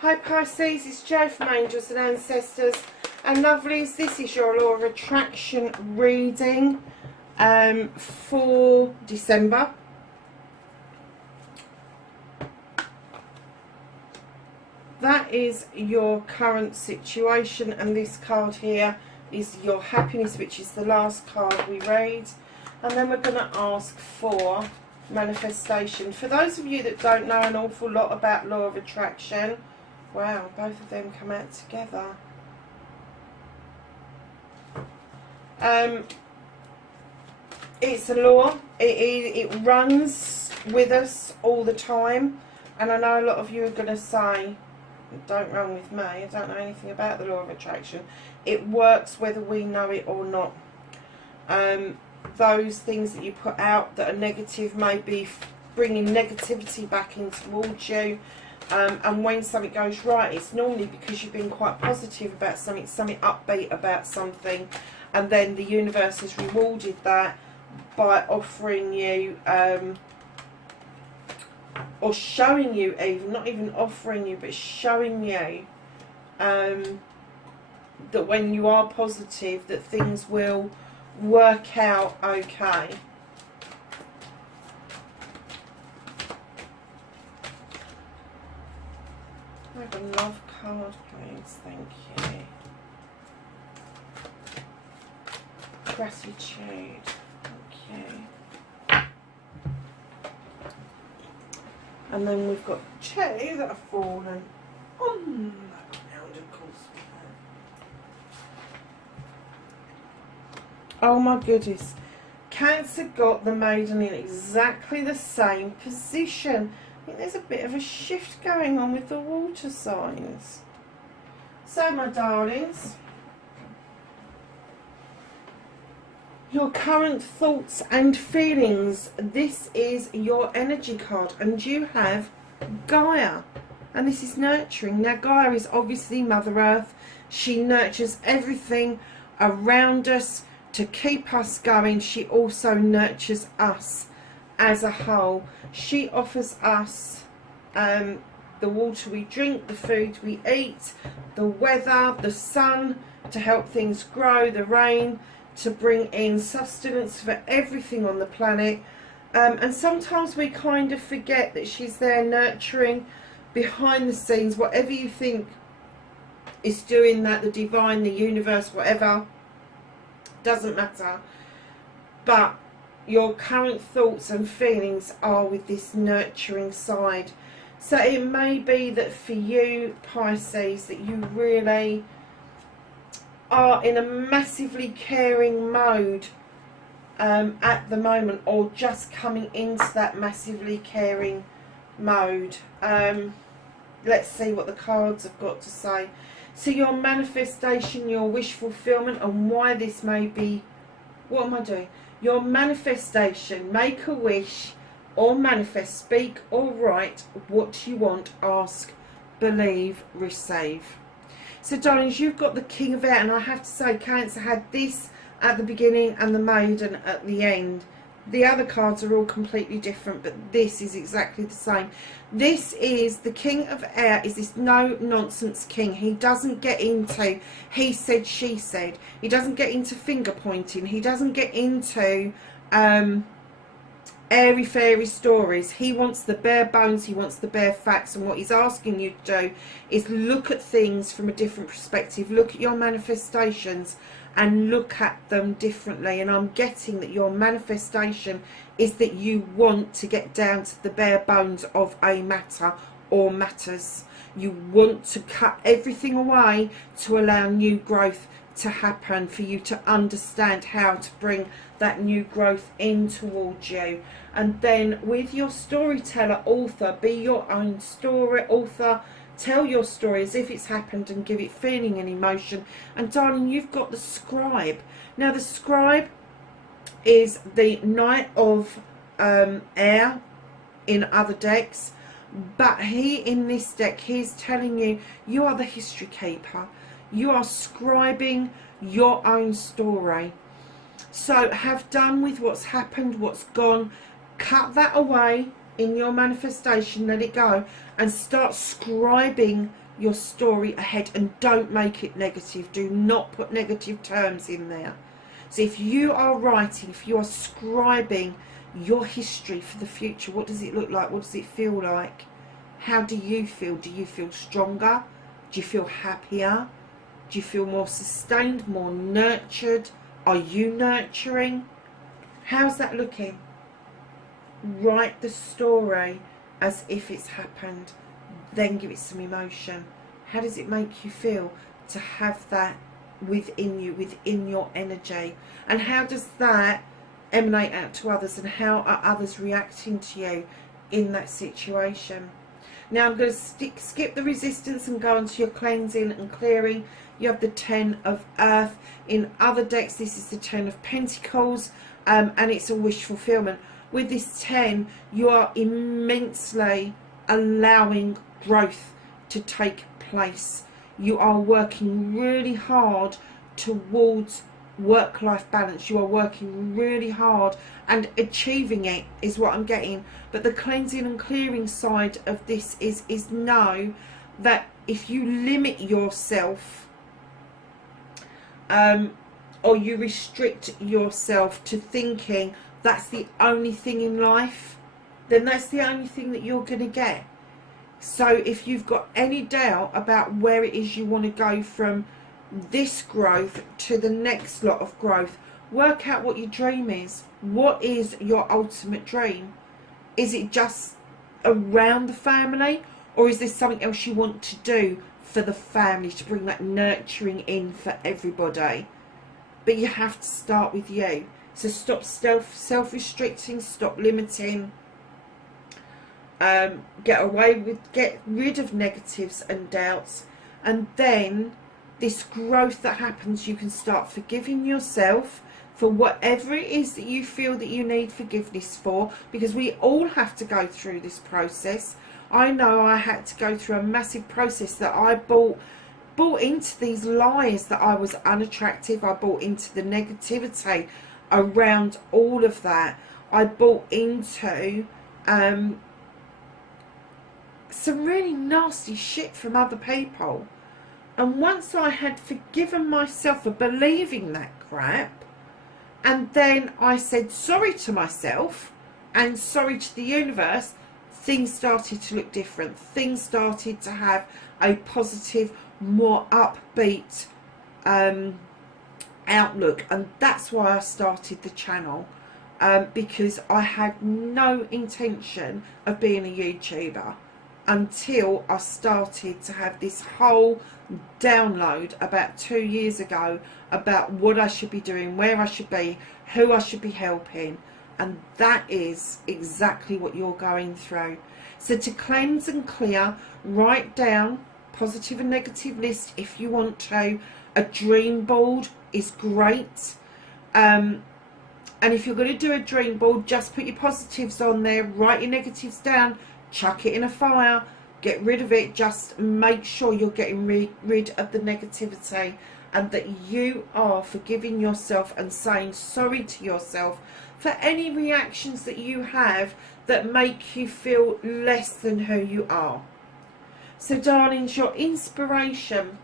Hi Pisces, it's Jo from Angels and Ancestors and Lovelies. This is your Law of Attraction reading for December. That is your current situation, and this card here is your happiness, which is the last card we read. And then we're going to ask for manifestation. For those of you that don't know an awful lot about Law of Attraction, wow, both of them come out together. It's a law. It runs with us all the time. And I know a lot of you are going to say, don't run with me, I don't know anything about the Law of Attraction. It works whether we know it or not. Those things that you put out that are negative may be bringing negativity back in towards you. And when something goes right, it's normally because you've been quite positive about something upbeat about something, and then the universe has rewarded that by offering you, or showing you, even not even offering you, but showing you that when you are positive, that things will work out okay. Have a love card, please. Thank you. Gratitude. Thank you. And then we've got two that have fallen on the ground, of course. Oh my goodness. Cancer got the Maiden in exactly the same position. I think there's a bit of a shift going on with the water signs. So my darlings, your current thoughts and feelings, this is your energy card, and you have Gaia, and this is nurturing. Now Gaia is obviously Mother Earth. She nurtures everything around us to keep us going. She also nurtures us as a whole. She offers us the water we drink, the food we eat, the weather, the sun to help things grow, the rain to bring in sustenance for everything on the planet. And sometimes we kind of forget that she's there nurturing behind the scenes, whatever you think is doing that, the divine, the universe, whatever, doesn't matter. But your current thoughts and feelings are with this nurturing side. So it may be that for you, Pisces, that you really are in a massively caring mode at the moment, or just coming into that massively caring mode. Let's see what the cards have got to say. So your manifestation, your wish fulfillment, and why this may be, what am I doing? Your manifestation, make a wish or manifest, speak or write what you want, ask, believe, receive. So darlings, you've got the King of Air, and I have to say Cancer had this at the beginning and the Maiden at the end. The other cards are all completely different, but this is exactly the same. This is the King of Air, is this no-nonsense king. He doesn't get into he said, she said. He doesn't get into finger-pointing. He doesn't get into airy-fairy stories. He wants the bare bones. He wants the bare facts. And what he's asking you to do is look at things from a different perspective. Look at your manifestations and look at them differently. And I'm getting that your manifestation is that you want to get down to the bare bones of a matter or matters. You want to cut everything away to allow new growth to happen, for you to understand how to bring that new growth in towards you. And then with your storyteller, author, be your own story author. Tell your story as if it's happened and give it feeling and emotion. And darling, you've got the Scribe. Now the Scribe is the Knight of Air, in other decks. But in this deck, he's telling you, you are the history keeper. You are scribing your own story. So have done with what's happened, what's gone. Cut that away in your manifestation, let it go, and start scribing your story ahead, and don't make it negative. Do not put negative terms in there. So if you are writing, if you are scribing your history for the future, what does it look like? What does it feel like? How do you feel? Do you feel stronger? Do you feel happier? Do you feel more sustained, more nurtured? Are you nurturing? How's that looking? Write the story as if it's happened. Then give it some emotion. How does it make you feel to have that within you, within your energy? And how does that emanate out to others? And how are others reacting to you in that situation? Now I'm going to skip the resistance and go on to your cleansing and clearing. You have the 10 of Earth. In other decks, this is the 10 of Pentacles, and it's a wish fulfillment. With this 10, you are immensely allowing growth to take place. You are working really hard towards work-life balance. You are working really hard and achieving it is what I'm getting. But the cleansing and clearing side of this is know that if you limit yourself or you restrict yourself to thinking that's the only thing in life, then that's the only thing that you're going to get. So if you've got any doubt about where it is you want to go from this growth to the next lot of growth, work out what your dream is. What is your ultimate dream? Is it just around the family, or is there something else you want to do for the family to bring that nurturing in for everybody? But you have to start with you. So stop self-restricting, stop limiting, get rid of negatives and doubts, and then this growth that happens, you can start forgiving yourself for whatever it is that you feel that you need forgiveness for, because we all have to go through this process. I know I had to go through a massive process that I bought into these lies that I was unattractive. I bought into the negativity around all of that. I bought into some really nasty shit from other people. And once I had forgiven myself for believing that crap, and then I said sorry to myself and sorry to the universe, things started to look different. Things started to have a positive, more upbeat outlook. And that's why I started the channel, because I had no intention of being a YouTuber until I started to have this whole download about 2 years ago about what I should be doing, where I should be, who I should be helping. And that is exactly what you're going through. So to cleanse and clear, write down positive and negative list if you want to. A dream board is great. And if you're going to do a dream board, just put your positives on there, write your negatives down, chuck it in a fire, get rid of it. Just make sure you're getting rid of the negativity, and that you are forgiving yourself and saying sorry to yourself for any reactions that you have that make you feel less than who you are. So darlings, your inspiration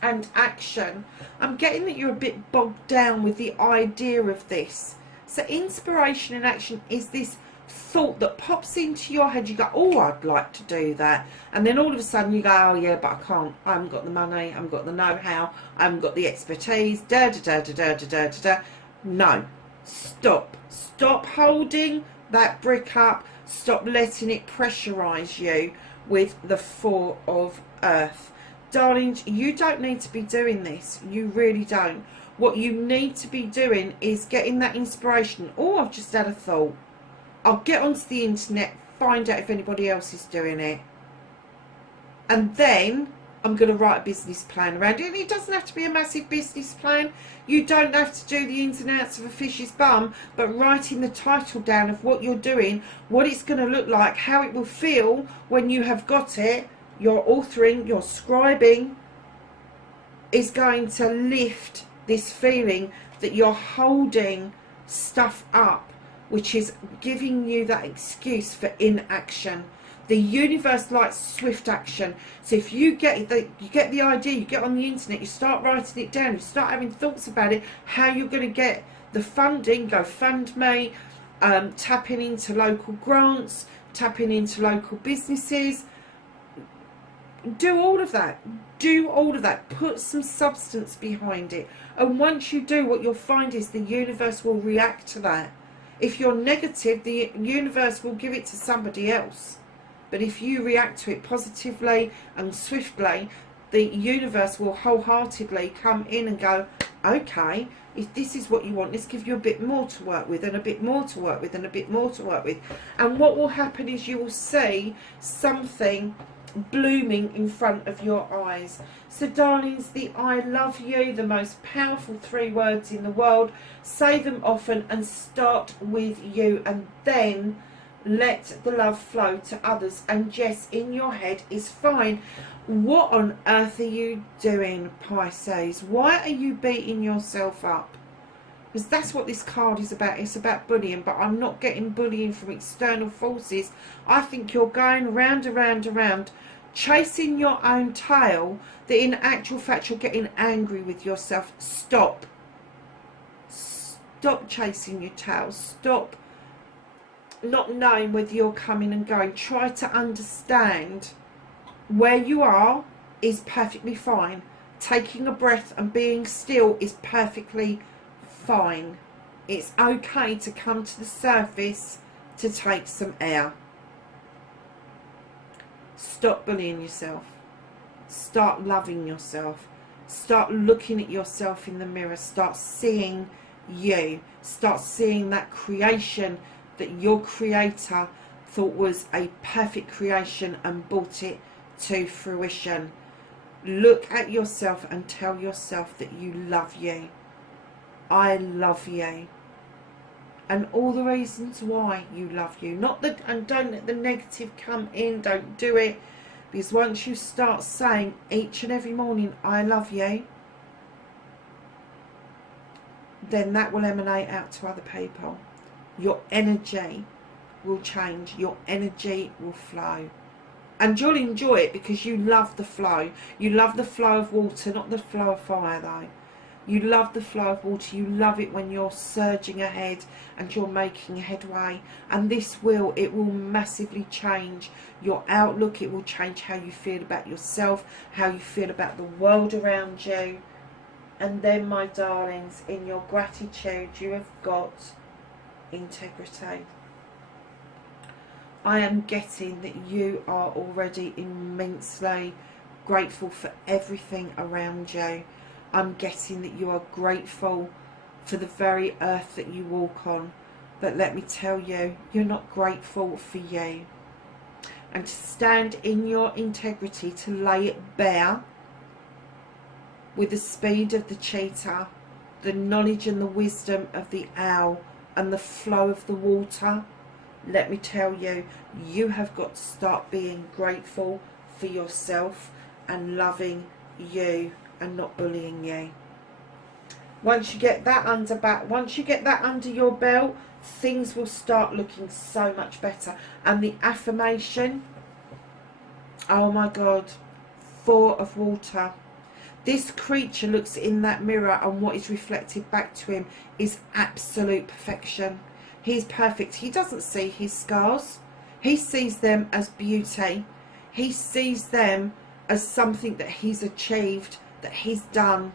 and action, I'm getting that you're a bit bogged down with the idea of this. So inspiration and action is this thought that pops into your head. You go, oh, I'd like to do that, and then all of a sudden you go, oh yeah, but I can't, I haven't got the money, I haven't got the know-how, I haven't got the expertise, No, stop holding that brick up. Stop letting it pressurize you with the 4 of Earth. Darlings, you don't need to be doing this. You really don't. What you need to be doing is getting that inspiration. Oh, I've just had a thought. I'll get onto the internet, find out if anybody else is doing it. And then I'm going to write a business plan around it. And it doesn't have to be a massive business plan. You don't have to do the ins and outs of a fish's bum, but writing the title down of what you're doing, what it's going to look like, how it will feel when you have got it, your authoring, your scribing, is going to lift this feeling that you're holding stuff up, which is giving you that excuse for inaction. The universe likes swift action. So if you get the idea, you get on the internet, you start writing it down, you start having thoughts about it, how you're going to get the funding, go fund me, tapping into local grants, tapping into local businesses. Do all of that. Do all of that. Put some substance behind it. And once you do, what you'll find is the universe will react to that. If you're negative, the universe will give it to somebody else. But if you react to it positively and swiftly, the universe will wholeheartedly come in and go, okay, if this is what you want, let's give you a bit more to work with, and a bit more to work with, and a bit more to work with. And what will happen is you will see something blooming in front of your eyes. So darlings, the I love you, the most powerful 3 words in the world. Say them often and start with you, and then let the love flow to others. And Jess in your head is fine. What on earth are you doing, Pisces? Why are you beating yourself up? Because that's what this card is about. It's about bullying, but I'm not getting bullying from external forces. I think you're going round and round and round, chasing your own tail, that in actual fact you're getting angry with yourself. Stop. Stop chasing your tail. Stop not knowing whether you're coming and going. Try to understand where you are is perfectly fine. Taking a breath and being still is perfectly fine. It's okay to come to the surface to take some air. Stop bullying yourself. Start loving yourself. Start looking at yourself in the mirror. Start seeing you. Start seeing that creation that your creator thought was a perfect creation and brought it to fruition. Look at yourself and tell yourself that you love you. I love you. And all the reasons why you love you. Not that, and don't let the negative come in. Don't do it. Because once you start saying each and every morning, I love you, then that will emanate out to other people. Your energy will change. Your energy will flow. And you'll enjoy it because you love the flow. You love the flow of water, not the flow of fire though. You love the flow of water. You love it when you're surging ahead and you're making headway. And this will, it will massively change your outlook. It will change how you feel about yourself, how you feel about the world around you. And then, my darlings, in your gratitude, you have got integrity. I am getting that you are already immensely grateful for everything around you. I'm getting that you are grateful for the very earth that you walk on. But let me tell you, you're not grateful for you. And to stand in your integrity, to lay it bare with the speed of the cheetah, the knowledge and the wisdom of the owl, and the flow of the water, let me tell you, you have got to start being grateful for yourself and loving you and not bullying you. Once you get that under your belt, things will start looking so much better. And the affirmation, oh my God, 4 of water. This creature looks in that mirror, and what is reflected back to him is absolute perfection. He's perfect. He doesn't see his scars. He sees them as beauty. He sees them as something that he's achieved, that he's done,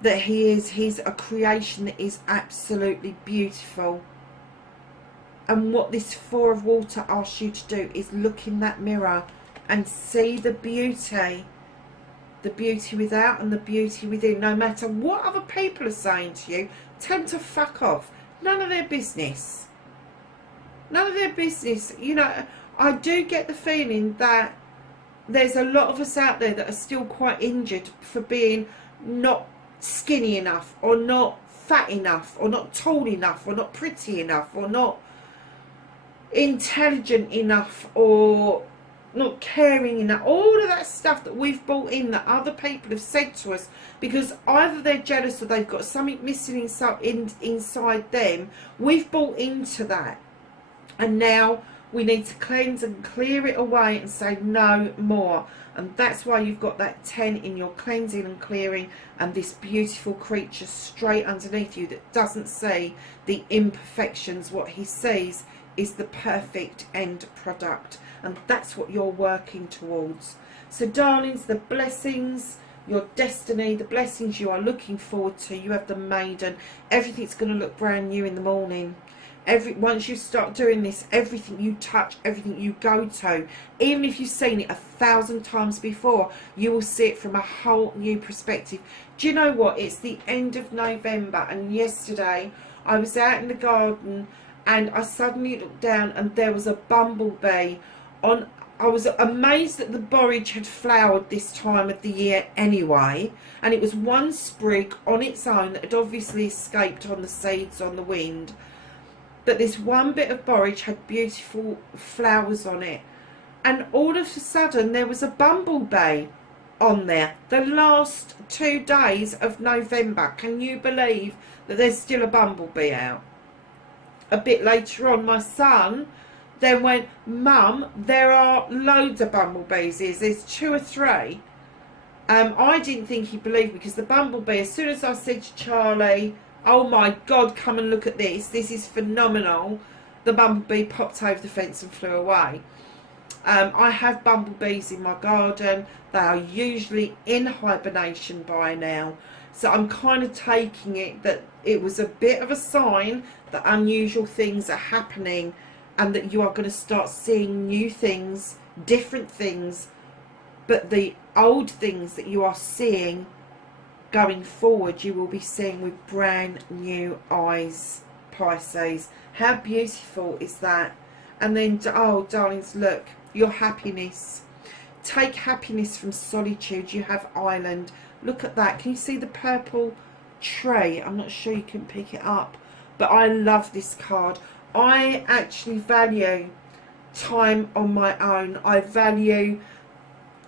that he's a creation that is absolutely beautiful. And what this 4 of water asks you to do is look in that mirror and see the beauty without and the beauty within. No matter what other people are saying to you, tell them to fuck off. None of their business. None of their business. You know, I do get the feeling that there's a lot of us out there that are still quite injured for being not skinny enough, or not fat enough, or not tall enough, or not pretty enough, or not intelligent enough, or not caring enough. All of that stuff that we've brought in, that other people have said to us, because either they're jealous or they've got something missing inside them. We've bought into that, and now we need to cleanse and clear it away and say no more. And that's why you've got that 10 in your cleansing and clearing, and this beautiful creature straight underneath you that doesn't see the imperfections. What he sees is the perfect end product, and that's what you're working towards. So darlings, the blessings, your destiny, the blessings you are looking forward to, you have the Maiden. Everything's going to look brand new in the morning. Once you start doing this, everything you touch, everything you go to, even if you've seen it 1,000 times before, you will see it from a whole new perspective. Do you know what? It's the end of November, and yesterday I was out in the garden and I suddenly looked down and there was a bumblebee on. I was amazed that the borage had flowered this time of the year anyway, and it was one sprig on its own that had obviously escaped on the seeds on the wind. But this one bit of borage had beautiful flowers on it, and all of a sudden there was a bumblebee on there. The last 2 days of November, can you believe that there's still a bumblebee out? A bit later on, my son then went, "Mum, there are loads of bumblebees here. There's 2 or 3." I didn't think he believed me, because the bumblebee, as soon as I said to Charlie, "Oh my God, come and look at this. This is phenomenal," the bumblebee popped over the fence and flew away. I have bumblebees in my garden. They are usually in hibernation by now. So I'm kind of taking it that it was a bit of a sign that unusual things are happening, and that you are going to start seeing new things, different things. But the old things that you are seeing going forward, you will be seeing with brand new eyes, Pisces. How beautiful is that? And then, oh darlings, look, your happiness. Take happiness from solitude. You have island. Look at that. Can you see the purple tray? I'm not sure you can pick it up, but I love this card. I actually value time on my own. I value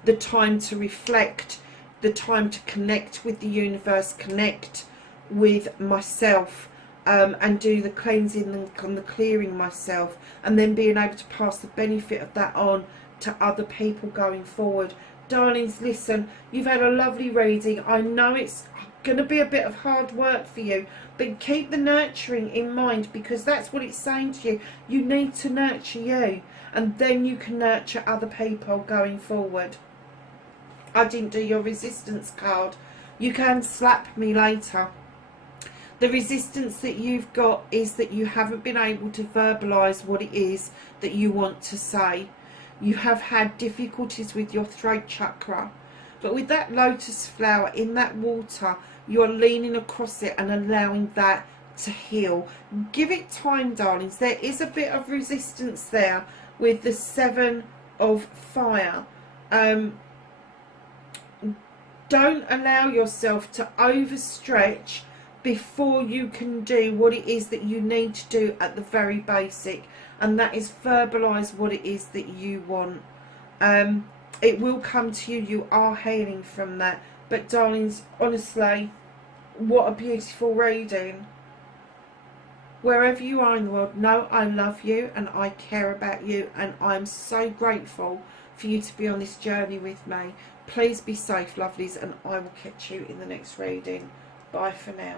the time to reflect, the time to connect with the universe, connect with myself, and do the cleansing and the clearing myself, and then being able to pass the benefit of that on to other people going forward. Darlings, listen, you've had a lovely reading. I know it's going to be a bit of hard work for you, but keep the nurturing in mind, because that's what it's saying to you. You need to nurture you, and then you can nurture other people going forward. I didn't do your resistance card. You can slap me later. The resistance that you've got is that you haven't been able to verbalise what it is that you want to say. You have had difficulties with your throat chakra. But with that lotus flower in that water, you are leaning across it and allowing that to heal. Give it time, darlings. There is a bit of resistance there with the 7 of fire. Don't allow yourself to overstretch before you can do what it is that you need to do at the very basic, and that is verbalise what it is that you want. It will come to you. You are healing from that. But darlings, honestly, what a beautiful reading. Wherever you are in the world, know I love you and I care about you, and I'm so grateful for you to be on this journey with me. Please be safe, lovelies, and I will catch you in the next reading. Bye for now.